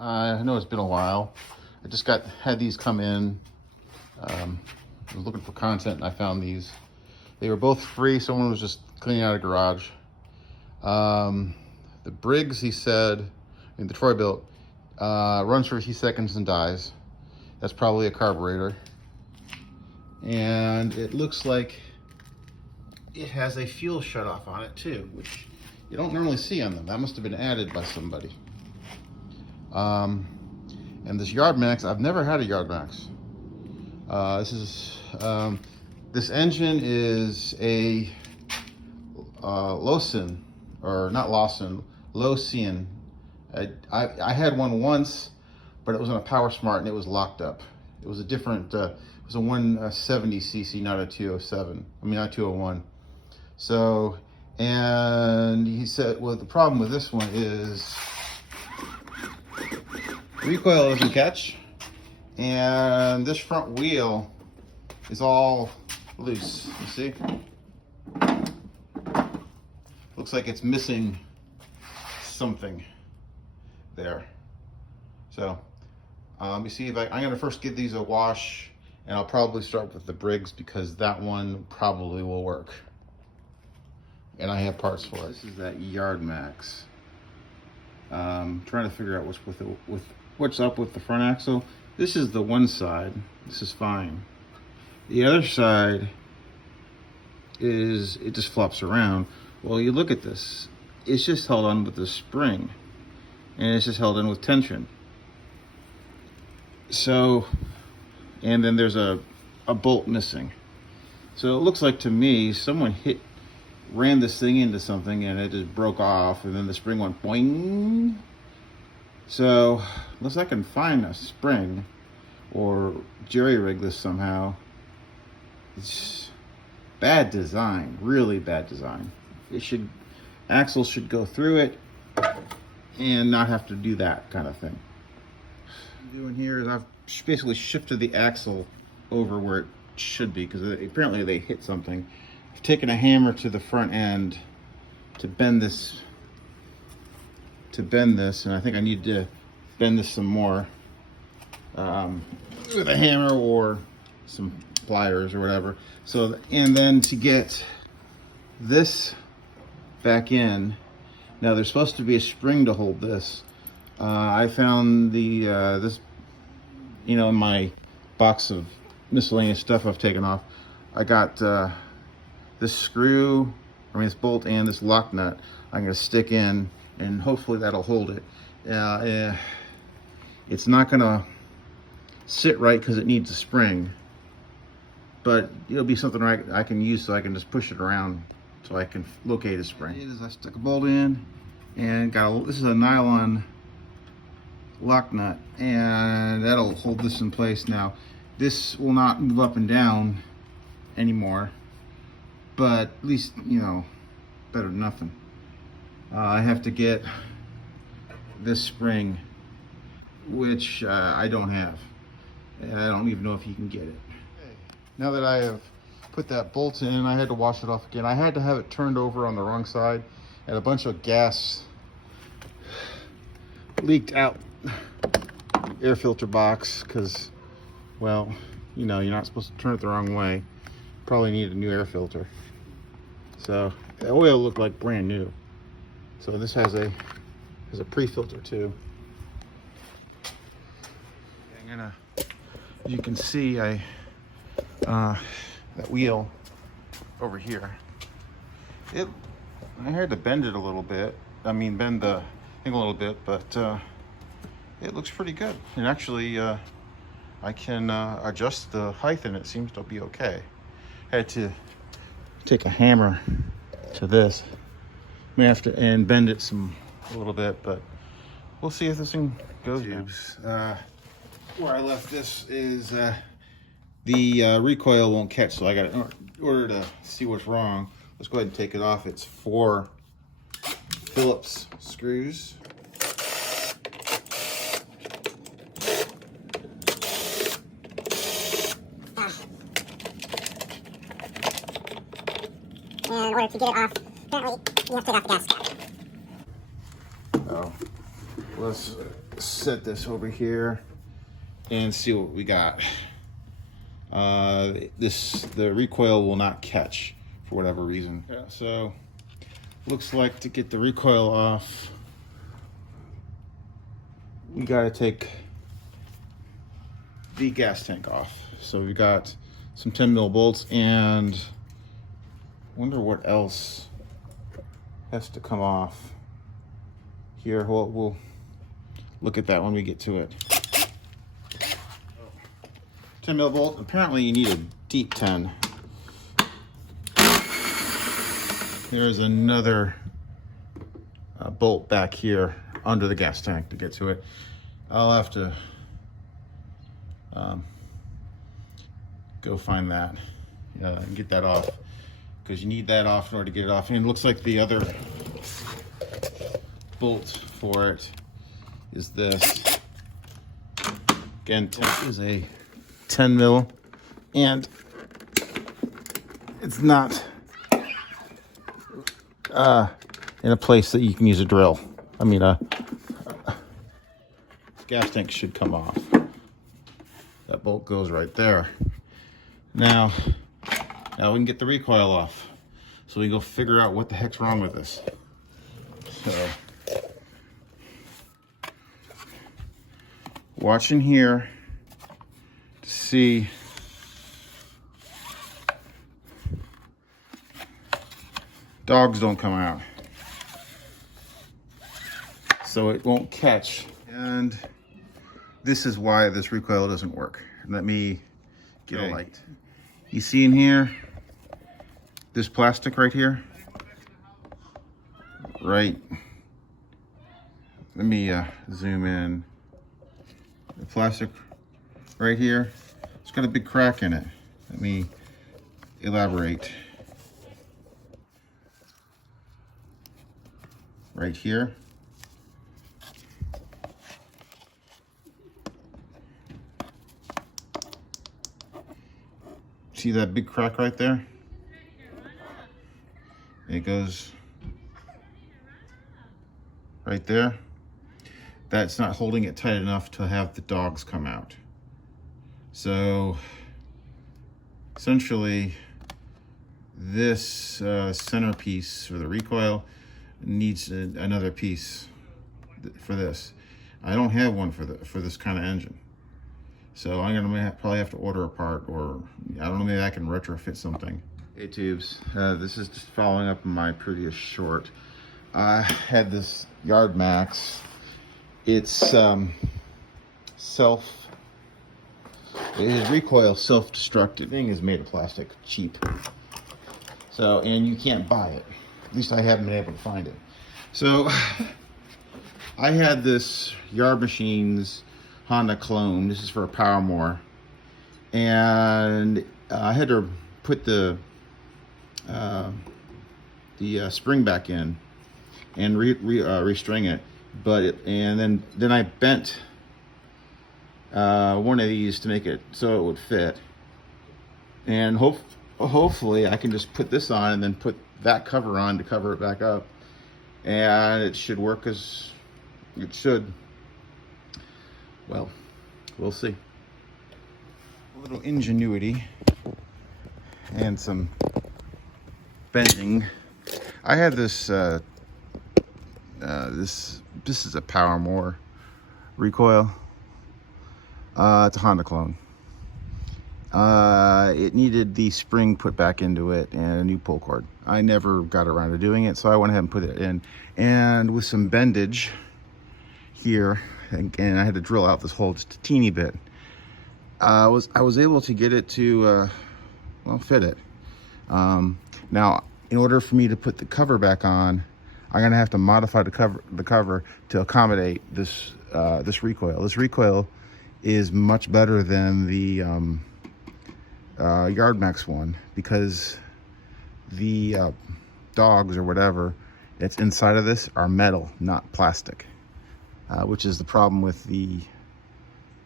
I know it's been a while. I just had these come in. I was looking for content and I found these. They were both free. Someone was just cleaning out a garage. The Briggs, he said, in the Troy built, runs for a few seconds and dies. That's probably a carburetor. And it looks like it has a fuel shutoff on it too, which you don't normally see on them. That must have been added by somebody. And this Yardmax, I've never had a Yardmax. This engine is a Loncin, or not Lawson, Loncin. I had one once, but it was on a PowerSmart and it was locked up. It was a different, it was a 170cc, not a 207. I mean, not 201. So, and he said, well, the problem with this one is recoil doesn't catch, and this front wheel is all loose. You see? Looks like it's missing something there. So let me see if I'm gonna first give these a wash, and I'll probably start with the Briggs because that one probably will work. And I have parts for it. This is that Yardmax. Trying to figure out what's up with the front axle. This is the one side. This is fine. The other side is, it just flops around. Well, you look at this. It's just held on with the spring, and it's just held in with tension. So, and then there's a bolt missing. So it looks like to me someone ran this thing into something and it just broke off, and then the spring went boing. So unless I can find a spring or jerry-rig this somehow, it's bad design, really bad design. Axles should go through it and not have to do that kind of thing. What I'm doing here is I've basically shifted the axle over where it should be, because apparently they hit something. I've taken a hammer to the front end to bend this, and I think I need to bend this some more with a hammer or some pliers or whatever. So, and then to get this back in, now there's supposed to be a spring to hold this. I found this, in my box of miscellaneous stuff I've taken off. I got this screw, this bolt and this lock nut I'm going to stick in, and hopefully that'll hold it. It's not going to sit right because it needs a spring, but it'll be something I can use so I can just push it around so I can locate a spring. I stuck a bolt in and this is a nylon lock nut, and that'll hold this in place. Now this will not move up and down anymore, but at least, better than nothing. I have to get this spring, which I don't have. I don't even know if you can get it. Now that I have put that bolt in, I had to wash it off again. I had to have it turned over on the wrong side, and a bunch of gas leaked out air filter box because, well, you're not supposed to turn it the wrong way. Probably need a new air filter. So the oil looked like brand new. So this has a pre-filter too. You can see that wheel over here. I had to bend it a little bit. Bend the thing a little bit, but it looks pretty good. And actually, I can adjust the height, and it seems to be okay. I had to take a hammer to this. May have to and bend it a little bit, but we'll see if this thing goes. Where I left this is the recoil won't catch, so I got, in order to see what's wrong, let's go ahead and take it off. It's 4 Phillips screws. And in order to get it off, apparently you have to take off the gas cap. Oh, let's set this over here and see what we got. The recoil will not catch for whatever reason. Yeah, so looks like to get the recoil off, we got to take the gas tank off. So we got some 10mm bolts, and wonder what else has to come off here. We'll look at that when we get to it. 10mm bolt. Apparently you need a deep 10. There's another bolt back here under the gas tank to get to it. I'll have to go find that and get that off, because you need that off in order to get it off. And it looks like the other bolt for it is this. Again, this is a 10mm, and it's not in a place that you can use a drill. I mean, gas tank should come off. That bolt goes right there. Now we can get the recoil off, so we go figure out what the heck's wrong with this. So, watching here to see dogs don't come out, so it won't catch. And this is why this recoil doesn't work. Let me get a light. You see in here, this plastic right here, right? Let me zoom in. The plastic right here, it's got a big crack in it. Let me elaborate. Right here. See that big crack right there? It goes right there. That's not holding it tight enough to have the dogs come out. So essentially this centerpiece for the recoil needs another piece for this. I don't have one for this kind of engine. So I'm gonna probably have to order a part, or I don't know, maybe I can retrofit something. Hey tubes, this is just following up on my previous short. I had this Yardmax. It's recoil self-destructive. Thing is made of plastic, cheap. So, and you can't buy it. At least I haven't been able to find it. So I had this Yard Machines Honda clone. This is for a Powermore, and I had to put the spring back in and restring it, and then I bent one of these to make it so it would fit, and hopefully I can just put this on and then put that cover on to cover it back up, and it should work as it should. Well, we'll see. A little ingenuity and some bending. I had this this is a Powermore recoil. It's a Honda clone. It needed the spring put back into it and a new pull cord. I never got around to doing it, so I went ahead and put it in. And with some bendage here, and I had to drill out this hole just a teeny bit. I was able to get it to fit it. Now, in order for me to put the cover back on, I'm gonna have to modify the cover to accommodate this this recoil. This recoil is much better than the Yardmax one, because the dogs or whatever that's inside of this are metal, not plastic. Which is the problem with the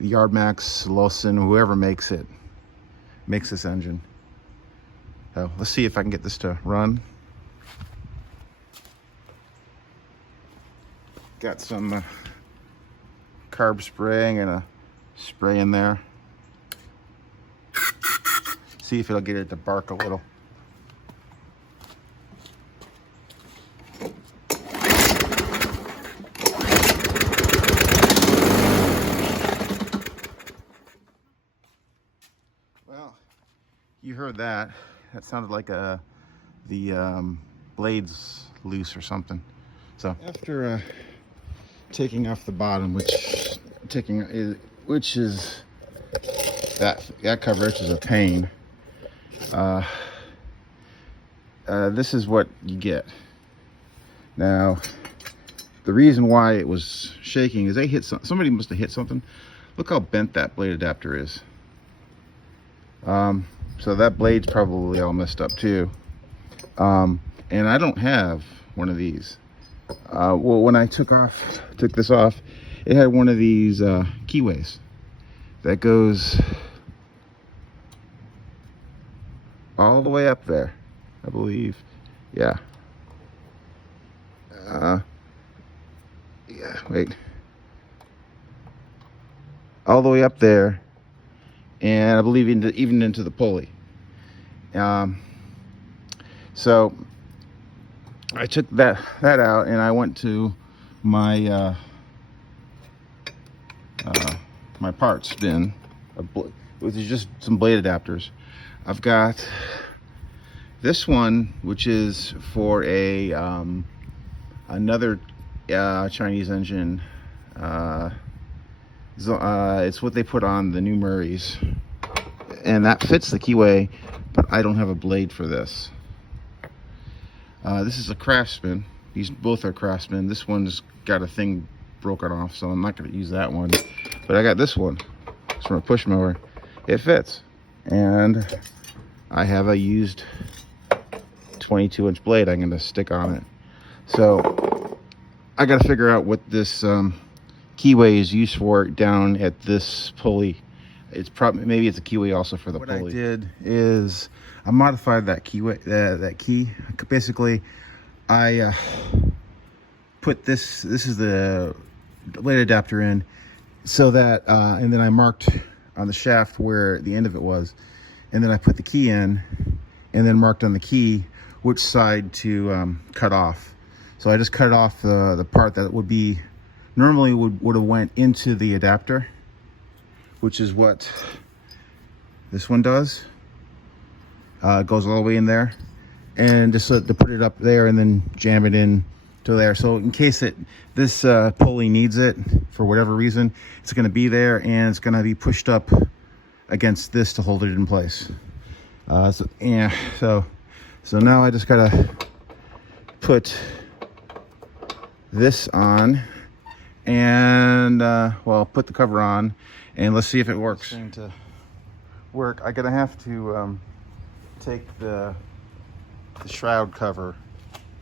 Yardmax, Loncin, whoever makes this engine. So let's see if I can get this to run. Got some carb spray. I'm gonna spray in there. See if it'll get it to bark a little. Well, you heard that. That sounded like the blades loose or something. So after taking off the bottom, which is that cover, which is a pain. This is what you get. Now, the reason why it was shaking is somebody must have hit something. Look how bent that blade adapter is. So that blade's probably all messed up too. And I don't have one of these. Well, when I took this off, it had one of these keyways that goes all the way up there, I believe. Yeah. Yeah, wait. All the way up there, and I believe even into the pulley. So I took that out, and I went to my my parts bin, which is just some blade adapters. I've got this one, which is for a another Chinese engine. It's what they put on the new Murrays, and that fits the keyway, but I don't have a blade for this. This is a Craftsman. These both are Craftsman. This one's got a thing broken off, so I'm not going to use that one. But I got this one. It's from a push mower. It fits, and I have a used 22-inch blade I'm going to stick on it. So I got to figure out what this keyway is used for down at this pulley. It's probably, maybe it's a keyway also for the pulley. What I did is I modified that keyway, that key. Basically, I put this is the blade adapter in, so that and then I marked on the shaft where the end of it was, and then I put the key in, and then marked on the key which side to cut off. So I just cut off the part that would be normally would have went into the adapter, which is what this one does. It goes all the way in there, and just to put it up there and then jam it in to there. So in case this pulley needs it for whatever reason, it's going to be there, and it's going to be pushed up against this to hold it in place. So now I just gotta put this on, and well, put the cover on, and let's see if it works. It's going to work. I'm gonna have to take the shroud cover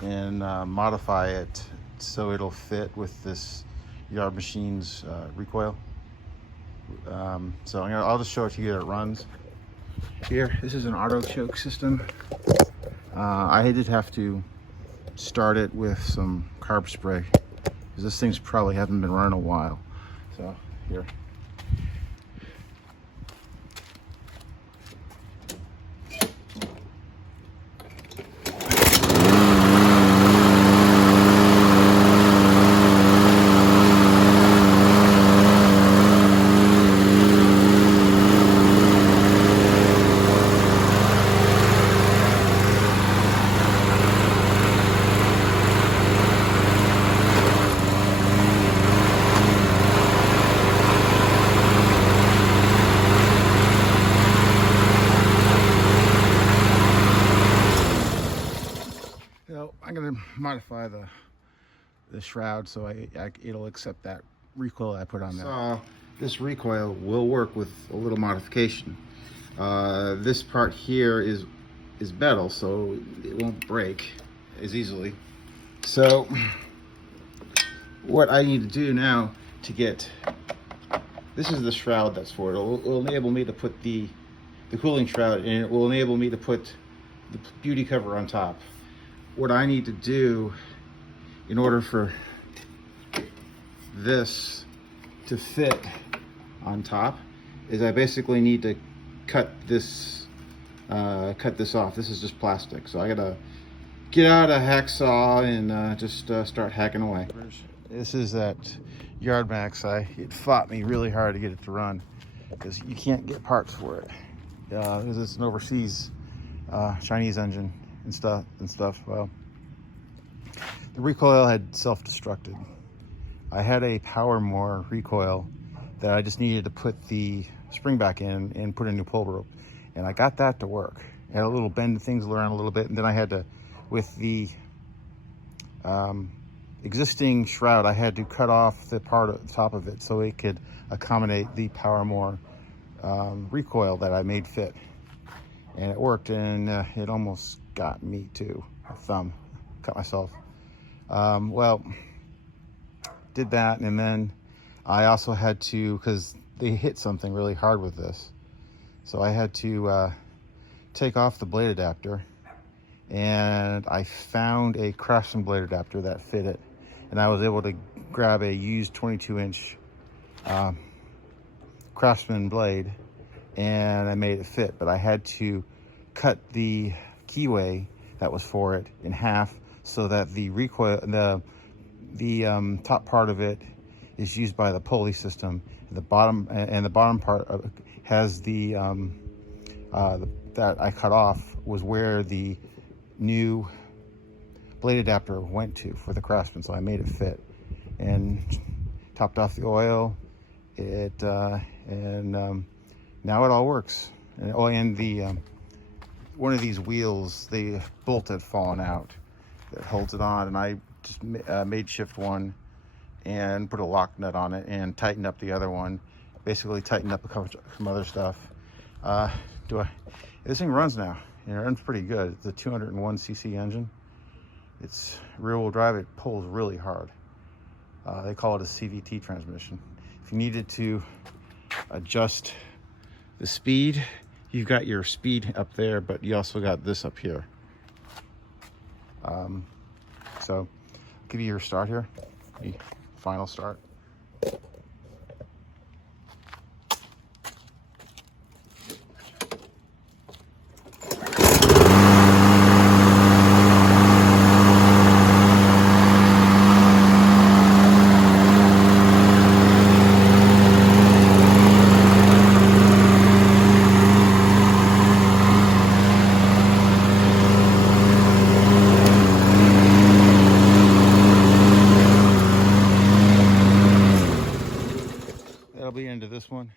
and modify it so it'll fit with this Yard Machine's recoil. So I'll just show it to you that it runs. Here, this is an auto choke system. I did have to start it with some carb spray because this thing's probably hasn't been run in a while. So here. I'm going to modify the shroud so it'll accept that recoil I put on there. So this recoil will work with a little modification. This part here is metal, so it won't break as easily. So what I need to do now to get, this is the shroud that's for it. It'll enable me to put the cooling shroud, and it will enable me to put the beauty cover on top. What I need to do in order for this to fit on top is I basically need to cut this off. This is just plastic, so I gotta get out a hacksaw and just start hacking away. This is that Yardmax. It fought me really hard to get it to run because you can't get parts for it because it's an overseas Chinese engine and stuff. Well, the recoil had self-destructed. I had a Powermore recoil that I just needed to put the spring back in and put a new pull rope, and I got that to work. I had a little bend things around a little bit, and then I had to, with the existing shroud, I had to cut off the part at the top of it so it could accommodate the Powermore recoil that I made fit, and it worked. And it almost got me too. A thumb, cut myself. Well, did that, and then I also had to, because they hit something really hard with this, so I had to take off the blade adapter, and I found a Craftsman blade adapter that fit it, and I was able to grab a used 22-inch Craftsman blade, and I made it fit. But I had to cut the keyway that was for it in half so that the recoil, the top part of it is used by the pulley system. The bottom part of it has the that I cut off was where the new blade adapter went to for the Craftsman, so I made it fit and topped off the oil. Now it all works. And the one of these wheels, the bolt had fallen out that holds it on, and I just made shift one and put a lock nut on it and tightened up the other one. Basically tightened up some other stuff. This thing runs now, and it runs pretty good. It's a 201cc engine. It's rear-wheel drive. It pulls really hard. They call it a CVT transmission. If you needed to adjust the speed, you've got your speed up there, but you also got this up here. So I'll give you your start here, the final start. That'll be into this one.